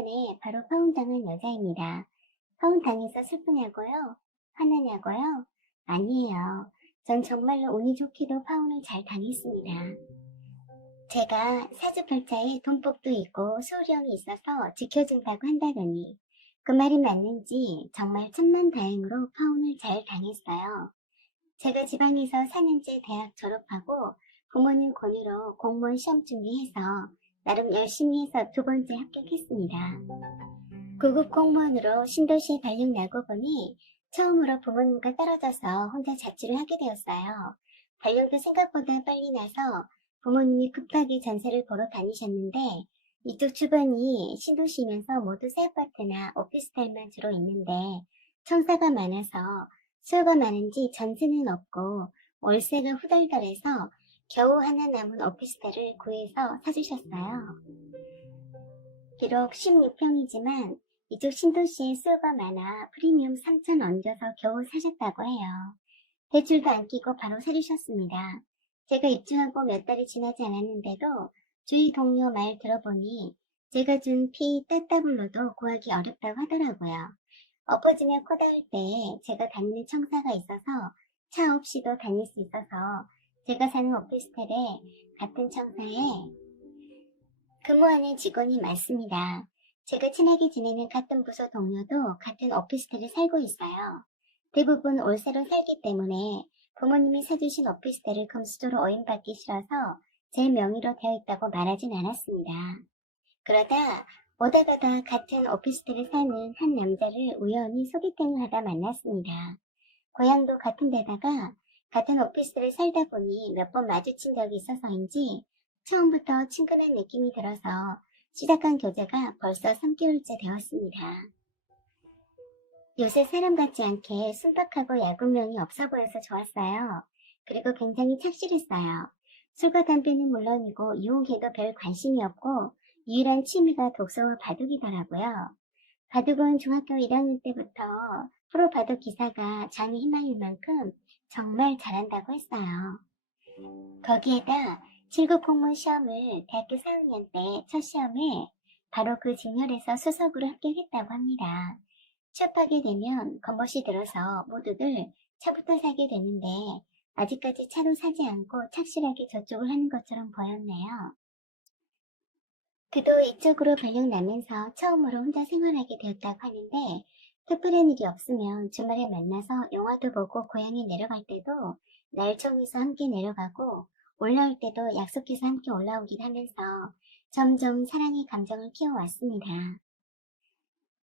전에 바로 파혼당한 여자입니다. 파혼당해서 슬프냐고요? 화나냐고요? 아니에요. 전 정말로 운이 좋게도 파혼을 잘 당했습니다. 제가 사주팔자에 돈복도 있고 수호령이 있어서 지켜준다고 한다더니 그 말이 맞는지 정말 천만다행으로 파혼을 잘 당했어요. 제가 지방에서 4년째 대학 졸업하고 부모님 권유로 공무원 시험 준비해서 나름 열심히 해서 2번째 합격했습니다. 구급 공무원으로 신도시에 발령 나고 보니 처음으로 부모님과 떨어져서 혼자 자취를 하게 되었어요. 발령도 생각보다 빨리 나서 부모님이 급하게 전세를 보러 다니셨는데 이쪽 주변이 신도시면서 모두 새 아파트나 오피스텔만 주로 있는데 청사가 많아서 수요가 많은지 전세는 없고 월세가 후덜덜해서 겨우 하나 남은 오피스텔을 구해서 사주셨어요. 비록 16평이지만 이쪽 신도시에 수요가 많아 프리미엄 3천 얹어서 겨우 사셨다고 해요. 대출도 안 끼고 바로 사주셨습니다. 제가 입주하고 몇 달이 지나지 않았는데도 주위 동료 말 들어보니 제가 준 피 따따블로도 구하기 어렵다고 하더라고요. 엎어지며 코 닿을 때 제가 다니는 청사가 있어서 차 없이도 다닐 수 있어서 제가 사는 오피스텔에 같은 청사에 근무하는 직원이 많습니다. 제가 친하게 지내는 같은 부서 동료도 같은 오피스텔에 살고 있어요. 대부분 월세로 살기 때문에 부모님이 사주신 오피스텔을 금수저로 오인받기 싫어서 제 명의로 되어 있다고 말하진 않았습니다. 그러다 오다 가다 같은 오피스텔에 사는 한 남자를 우연히 소개팅을 하다 만났습니다. 고향도 같은 데다가 같은 오피스텔에 살다 보니 몇 번 마주친 적이 있어서인지 처음부터 친근한 느낌이 들어서 시작한 교제가 벌써 3개월째 되었습니다. 요새 사람 같지 않게 순박하고 야구명이 없어 보여서 좋았어요. 그리고 굉장히 착실했어요. 술과 담배는 물론이고 유흥에도 별 관심이 없고 유일한 취미가 독서와 바둑이더라고요. 바둑은 중학교 1학년 때부터 프로 바둑 기사가 장의 희망일 만큼 정말 잘한다고 했어요. 거기에다 7급 공무원 시험을 대학교 4학년 때 첫 시험에 바로 그 직렬에서 수석으로 합격했다고 합니다. 취업하게 되면 겉멋이 들어서 모두들 차부터 사게 되는데 아직까지 차도 사지 않고 착실하게 저쪽을 하는 것처럼 보였네요. 그도 이쪽으로 발령나면서 처음으로 혼자 생활하게 되었다고 하는데 특별한 일이 없으면 주말에 만나서 영화도 보고 고향에 내려갈 때도 날 정해서 함께 내려가고 올라올 때도 약속해서 함께 올라오긴 하면서 점점 사랑의 감정을 키워왔습니다.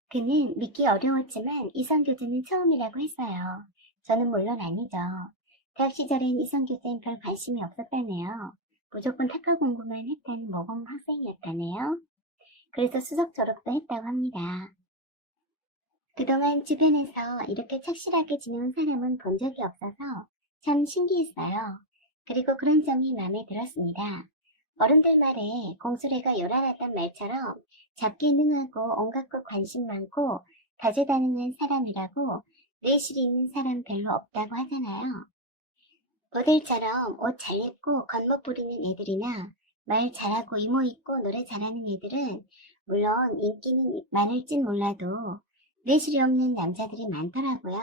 그는 믿기 어려웠지만 이성교제는 처음이라고 했어요. 저는 물론 아니죠. 대학 시절엔 이성교제엔 별 관심이 없었다네요. 무조건 학과 공부만 했다는 모범 학생이었다네요. 그래서 수석 졸업도 했다고 합니다. 그동안 주변에서 이렇게 착실하게 지내온 사람은 본 적이 없어서 참 신기했어요. 그리고 그런 점이 마음에 들었습니다. 어른들 말에 공수래가 요란하단 말처럼 잡기 능하고 온갖 것 관심 많고 다재다능한 사람이라고 뇌실이 있는 사람 별로 없다고 하잖아요. 모델처럼 옷 잘 입고 겉멋 부리는 애들이나 말 잘하고 이모 있고 노래 잘하는 애들은 물론 인기는 많을진 몰라도 뇌실이 없는 남자들이 많더라고요.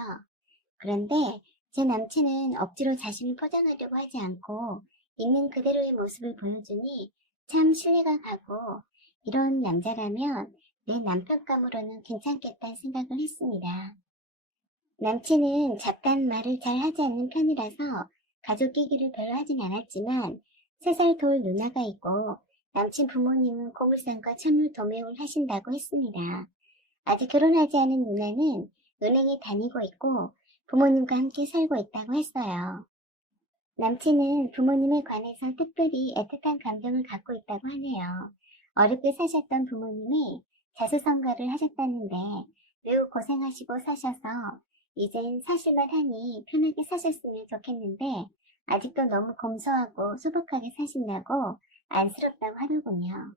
그런데 제 남친은 억지로 자신을 포장하려고 하지 않고 있는 그대로의 모습을 보여주니 참 신뢰가 가고 이런 남자라면 내 남편감으로는 괜찮겠다는 생각을 했습니다. 남친은 잡다한 말을 잘 하지 않는 편이라서 가족 끼기를 별로 하진 않았지만 3살 돌 누나가 있고 남친 부모님은 고물상과 천물 도매를 하신다고 했습니다. 아직 결혼하지 않은 누나는 은행에 다니고 있고 부모님과 함께 살고 있다고 했어요. 남친은 부모님에 관해서 특별히 애틋한 감정을 갖고 있다고 하네요. 어렵게 사셨던 부모님이 자수성가를 하셨다는데 매우 고생하시고 사셔서 이젠 사실만 하니 편하게 사셨으면 좋겠는데 아직도 너무 검소하고 소박하게 사신다고 안쓰럽다고 하더군요.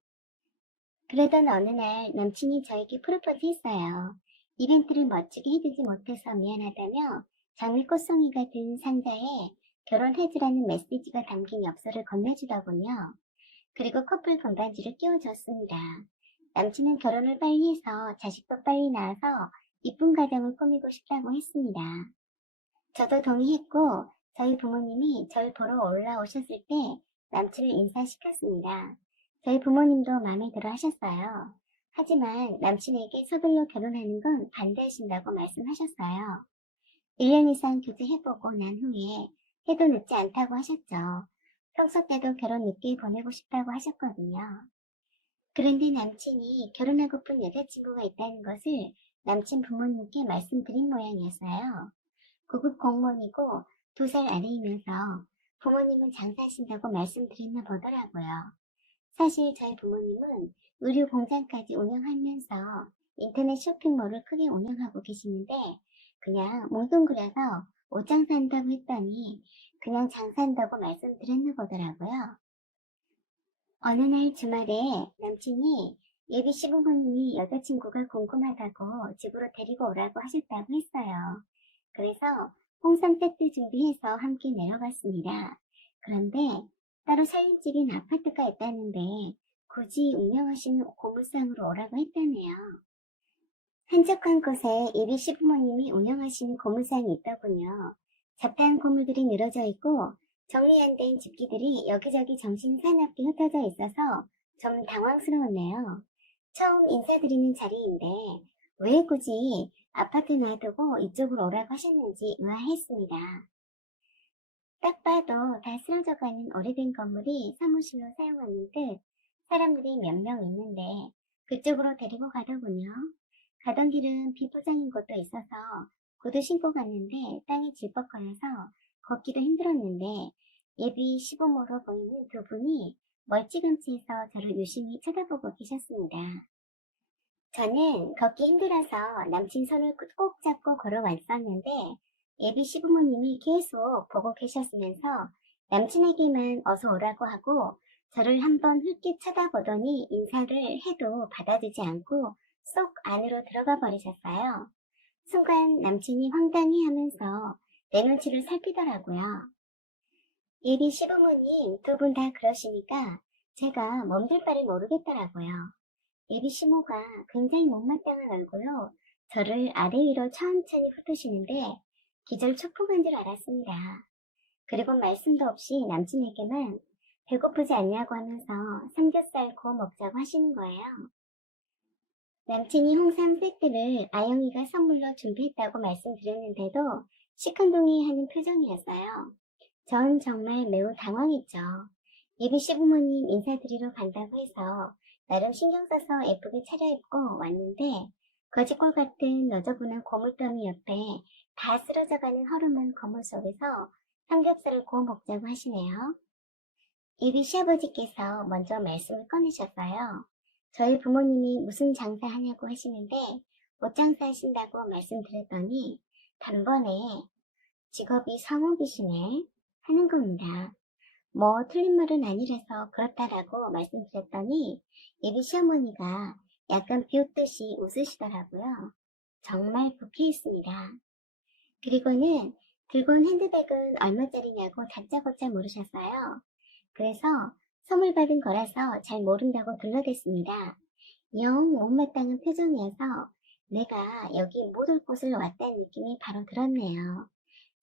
그러던 어느 날 남친이 저에게 프로포즈 했어요. 이벤트를 멋지게 해주지 못해서 미안하다며 장미꽃송이가 든 상자에 결혼해주라는 메시지가 담긴 엽서를 건네주더군요. 그리고 커플 건반지를 끼워줬습니다. 남친은 결혼을 빨리 해서 자식도 빨리 낳아서 이쁜 가정을 꾸미고 싶다고 했습니다. 저도 동의했고 저희 부모님이 절 보러 올라오셨을 때 남친을 인사시켰습니다. 저희 부모님도 마음에 들어 하셨어요. 하지만 남친에게 서둘러 결혼하는 건 반대하신다고 말씀하셨어요. 1년 이상 교제해보고 난 후에 해도 늦지 않다고 하셨죠. 평소 때도 결혼 늦게 보내고 싶다고 하셨거든요. 그런데 남친이 결혼하고픈 여자친구가 있다는 것을 남친 부모님께 말씀드린 모양이었어요. 고급 공무원이고 2살 아래이면서 부모님은 장사하신다고 말씀드렸나 보더라고요. 사실 저희 부모님은 의류 공장까지 운영하면서 인터넷 쇼핑몰을 크게 운영하고 계시는데 그냥 뭉뚱그려서 옷장 산다고 했더니 그냥 장사한다고 말씀드렸나 보더라고요. 어느 날 주말에 남친이 예비 시부모님이 여자친구가 궁금하다고 집으로 데리고 오라고 하셨다고 했어요. 그래서 홍삼 세트 준비해서 함께 내려갔습니다. 그런데 따로 살림집인 아파트가 있다는데 굳이 운영하시는 고물상으로 오라고 했다네요. 한적한 곳에 예비 시부모님이 운영하시는 고물상이 있더군요. 잡다한 고물들이 늘어져 있고 정리 안 된 집기들이 여기저기 정신사납게 흩어져 있어서 좀 당황스러웠네요. 처음 인사드리는 자리인데 왜 굳이 아파트 놔두고 이쪽으로 오라고 하셨는지 의아했습니다. 딱 봐도 다 쓰러져가는 오래된 건물이 사무실로 사용하는 듯 사람들이 몇 명 있는데 그쪽으로 데리고 가더군요. 가던 길은 비포장인 곳도 있어서 구두 신고 갔는데 땅이 질퍽거려서 걷기도 힘들었는데 예비 시부모로 보이는 두 분이 멀찌감치해서 저를 유심히 쳐다보고 계셨습니다. 저는 걷기 힘들어서 남친 손을 꼭 잡고 걸어왔었는데 예비 시부모님이 계속 보고 계셨으면서 남친에게만 어서 오라고 하고 저를 한번 흘낏 쳐다보더니 인사를 해도 받아주지 않고 쏙 안으로 들어가 버리셨어요. 순간 남친이 황당해하면서 내 눈치를 살피더라고요. 예비 시부모님 두 분 다 그러시니까 제가 몸둘 바를 모르겠더라고요. 예비 시모가 굉장히 못마땅한 얼굴로 저를 아래 위로 천천히 훑으시는데 기절초풍한 줄 알았습니다. 그리고 말씀도 없이 남친에게만 배고프지 않냐고 하면서 삼겹살 구워 먹자고 하시는 거예요. 남친이 홍삼 세트를 아영이가 선물로 준비했다고 말씀드렸는데도 시큰둥해하는 표정이었어요. 전 정말 매우 당황했죠. 예비 시부모님 인사드리러 간다고 해서 나름 신경 써서 예쁘게 차려입고 왔는데 거지꼴 같은 너저분한 고물더미 옆에 다 쓰러져가는 허름한 거물 속에서 삼겹살을 구워 먹자고 하시네요. 예비 시아버지께서 먼저 말씀을 꺼내셨어요. 저희 부모님이 무슨 장사하냐고 하시는데 옷장사 하신다고 말씀드렸더니 단번에 직업이 성우이시네 하는 겁니다. 뭐 틀린 말은 아니라서 그렇다라고 말씀드렸더니 예비 시어머니가 약간 비웃듯이 웃으시더라고요. 정말 불쾌했습니다. 그리고는 들고 온 핸드백은 얼마짜리냐고 다짜고짜 물으셨어요. 그래서 선물 받은 거라서 잘 모른다고 둘러댔습니다. 영 못마땅한 표정이어서 내가 여기 못 올 곳을 왔다는 느낌이 바로 들었네요.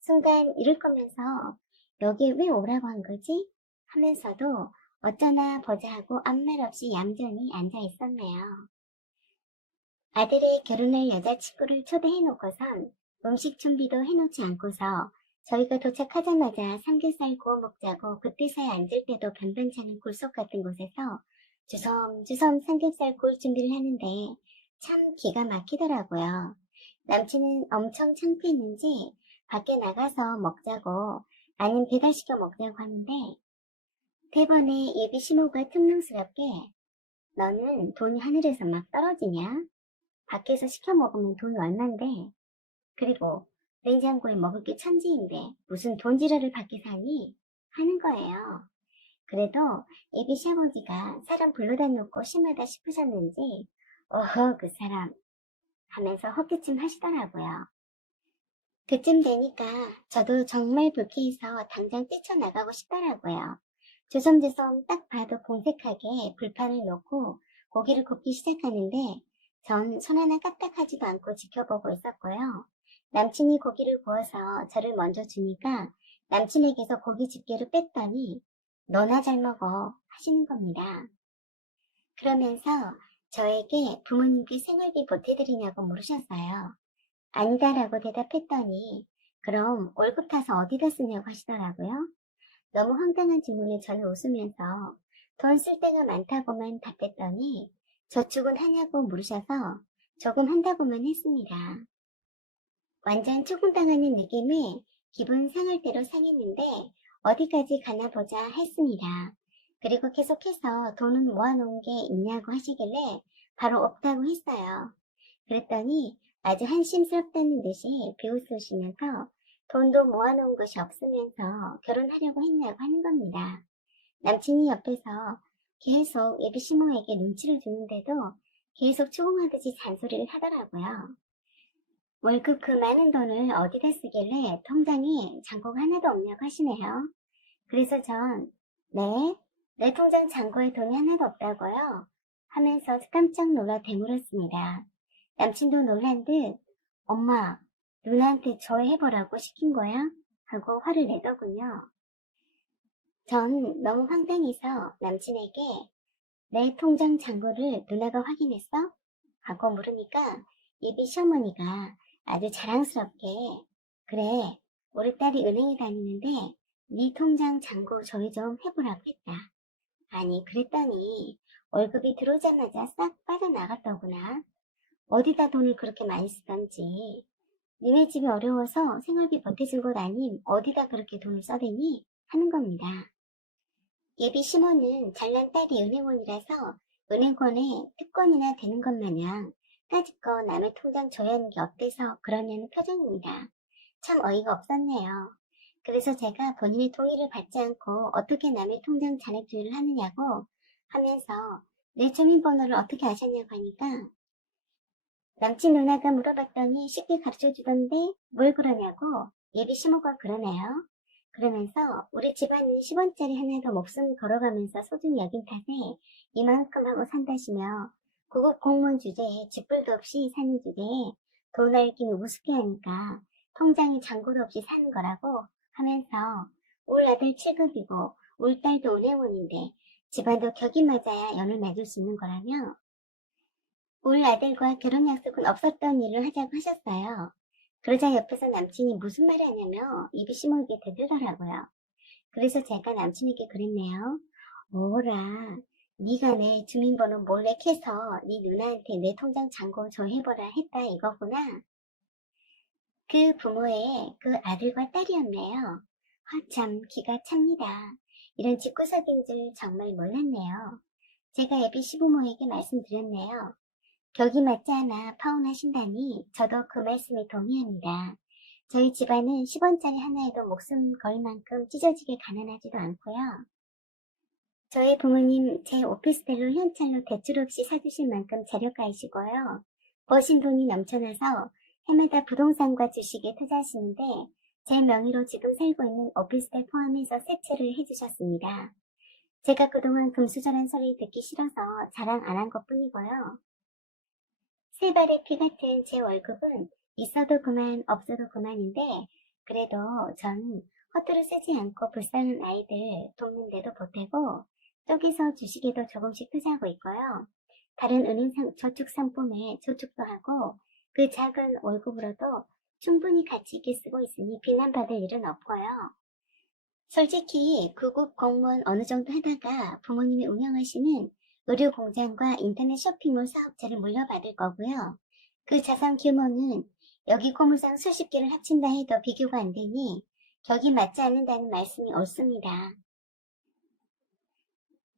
순간 이럴 거면서 여기에 왜 오라고 한 거지? 하면서도 어쩌나 보자 하고 아무 말 없이 얌전히 앉아 있었네요. 아들의 결혼할 여자친구를 초대해놓고선 음식 준비도 해놓지 않고서 저희가 도착하자마자 삼겹살 구워 먹자고 그때서야 앉을 때도 변변찮은 굴속 같은 곳에서 주섬주섬 삼겹살 구울 준비를 하는데 참 기가 막히더라고요. 남친은 엄청 창피했는지 밖에 나가서 먹자고 아니면 배달시켜 먹자고 하는데 대번에 예비 시모가 퉁명스럽게 너는 돈이 하늘에서 막 떨어지냐? 밖에서 시켜 먹으면 돈이 얼만데 그리고 냉장고에 먹을 게 천지인데 무슨 돈지랄을 밖에서 하니? 하는 거예요. 그래도 예비 시아버지가 사람 불러다 놓고 심하다 싶으셨는지 어허 그 사람 하면서 헛기침 하시더라고요. 그쯤 되니까 저도 정말 불쾌해서 당장 뛰쳐나가고 싶더라고요. 조섬조섬 딱 봐도 공색하게 불판을 놓고 고기를 굽기 시작하는데 전 손 하나 까딱하지도 않고 지켜보고 있었고요. 남친이 고기를 구워서 저를 먼저 주니까 남친에게서 고기 집게를 뺐더니 너나 잘 먹어 하시는 겁니다. 그러면서 저에게 부모님께 생활비 보태드리냐고 물으셨어요. 아니다라고 대답했더니 그럼 월급 타서 어디다 쓰냐고 하시더라고요. 너무 황당한 질문에 저는 웃으면서 돈 쓸 데가 많다고만 답했더니 저축은 하냐고 물으셔서 조금 한다고만 했습니다. 완전 추궁당하는 느낌에 기분 상할 대로 상했는데 어디까지 가나 보자 했습니다. 그리고 계속해서 돈은 모아놓은 게 있냐고 하시길래 바로 없다고 했어요. 그랬더니 아주 한심스럽다는 듯이 비웃으시면서 돈도 모아놓은 것이 없으면서 결혼하려고 했냐고 하는 겁니다. 남친이 옆에서 계속 예비 시모에게 눈치를 주는데도 계속 추궁하듯이 잔소리를 하더라고요. 월급 그 많은 돈을 어디다 쓰길래 통장에 잔고가 하나도 없냐고 하시네요. 그래서 전 네? 내 통장 잔고에 돈이 하나도 없다고요? 하면서 깜짝 놀라 되물었습니다. 남친도 놀란 듯 엄마, 누나한테 저 해보라고 시킨 거야? 하고 화를 내더군요. 전 너무 황당해서 남친에게 내 통장 잔고를 누나가 확인했어? 하고 물으니까 예비 시어머니가 아주 자랑스럽게 그래, 우리 딸이 은행에 다니는데 네 통장 잔고 조회 좀 해보라고 했다. 아니 그랬더니 월급이 들어오자마자 싹 빠져나갔더구나. 어디다 돈을 그렇게 많이 쓰던지. 니네 집이 어려워서 생활비 보태준 것 아님 어디다 그렇게 돈을 써대니? 하는 겁니다. 예비 시모는 잘난 딸이 은행원이라서 은행권에 특권이나 되는 것 마냥 까짓거 남의 통장 줘야 하는 게 어때서 그러냐는 표정입니다. 참 어이가 없었네요. 그래서 제가 본인의 동의를 받지 않고 어떻게 남의 통장 잔액 조회를 하느냐고 하면서 내 주민번호를 어떻게 아셨냐고 하니까 남친 누나가 물어봤더니 쉽게 가르쳐주던데 뭘 그러냐고 예비 시모가 그러네요. 그러면서 우리 집안은 10원짜리 하나도 목숨 걸어가면서 소중히 여긴 탓에 이만큼 하고 산다시며 고급 공무원 주제에 쥐뿔도 없이 사는 주제에 돈 알기는 우습게 하니까 통장에 잔고도 없이 사는 거라고 하면서 울 아들 7급이고 울 딸도 은행원인데 집안도 격이 맞아야 연을 맺을 수 있는 거라며 울 아들과 결혼 약속은 없었던 일을 하자고 하셨어요. 그러자 옆에서 남친이 무슨 말을 하냐며 입이 시물게 되더라고요. 그래서 제가 남친에게 그랬네요. 오라, 네가 내 주민번호 몰래 캐서 네 누나한테 내 통장 잔고 조회해보라 했다 이거구나. 그 부모의 그 아들과 딸이었네요. 참 기가 찹니다. 이런 집구석인 줄 정말 몰랐네요. 제가 예비 시부모에게 말씀드렸네요. 격이 맞지 않아 파혼하신다니 저도 그 말씀에 동의합니다. 저희 집안은 10원짜리 하나에도 목숨 걸 만큼 찢어지게 가난하지도 않고요. 저희 부모님 제 오피스텔로 현찰로 대출 없이 사주실 만큼 재력가이시고요. 버신 돈이 넘쳐나서 해마다 부동산과 주식에 투자하시는데 제 명의로 지금 살고 있는 오피스텔 포함해서 세 채를 해주셨습니다. 제가 그동안 금수저란 소리 듣기 싫어서 자랑 안 한 것뿐이고요. 세 발의 피 같은 제 월급은 있어도 그만 없어도 그만인데 그래도 전 허투루 쓰지 않고 불쌍한 아이들 돕는 데도 보태고 쪼개서 주식에도 조금씩 투자하고 있고요. 다른 은행 저축 상품에 저축도 하고 그 작은 월급으로도 충분히 가치 있게 쓰고 있으니 비난받을 일은 없고요. 솔직히 구급 공무원 어느 정도 하다가 부모님이 운영하시는 의료공장과 인터넷 쇼핑몰 사업체를 물려받을 거고요. 그 자산 규모는 여기 고물상 수십 개를 합친다 해도 비교가 안 되니 격이 맞지 않는다는 말씀이 옳습니다.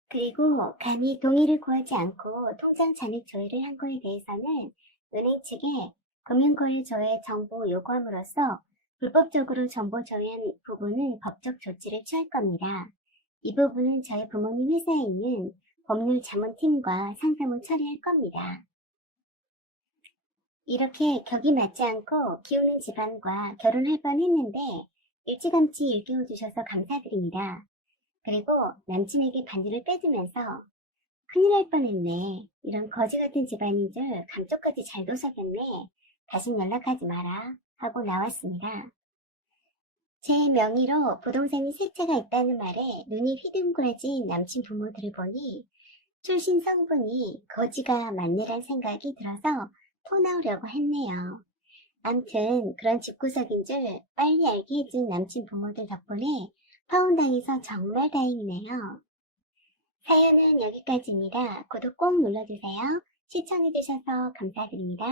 그리고 감히 동의를 구하지 않고 통장 잔액 조회를 한 거에 대해서는 은행 측에 금융거래 조회 정보 요구함으로써 불법적으로 정보 조회한 부분은 법적 조치를 취할 겁니다. 이 부분은 저희 부모님 회사에 있는 법률 자문팀과 상담 후 처리할 겁니다. 이렇게 격이 맞지 않고 기우는 집안과 결혼할 뻔했는데 일찌감치 일깨워 주셔서 감사드립니다. 그리고 남친에게 반지를 빼주면서 큰일 날 뻔했네. 이런 거지 같은 집안인 줄 감쪽까지 잘 도사겼네. 다신 연락하지 마라. 하고 나왔습니다. 제 명의로 부동산이 세 채가 있다는 말에 눈이 휘둥그레진 남친 부모들을 보니 출신 성분이 거지가 맞네란 생각이 들어서 토 나오려고 했네요. 암튼 그런 집구석인 줄 빨리 알게 해준 남친 부모들 덕분에 파혼당해서 정말 다행이네요. 사연은 여기까지입니다. 구독 꼭 눌러주세요. 시청해주셔서 감사드립니다.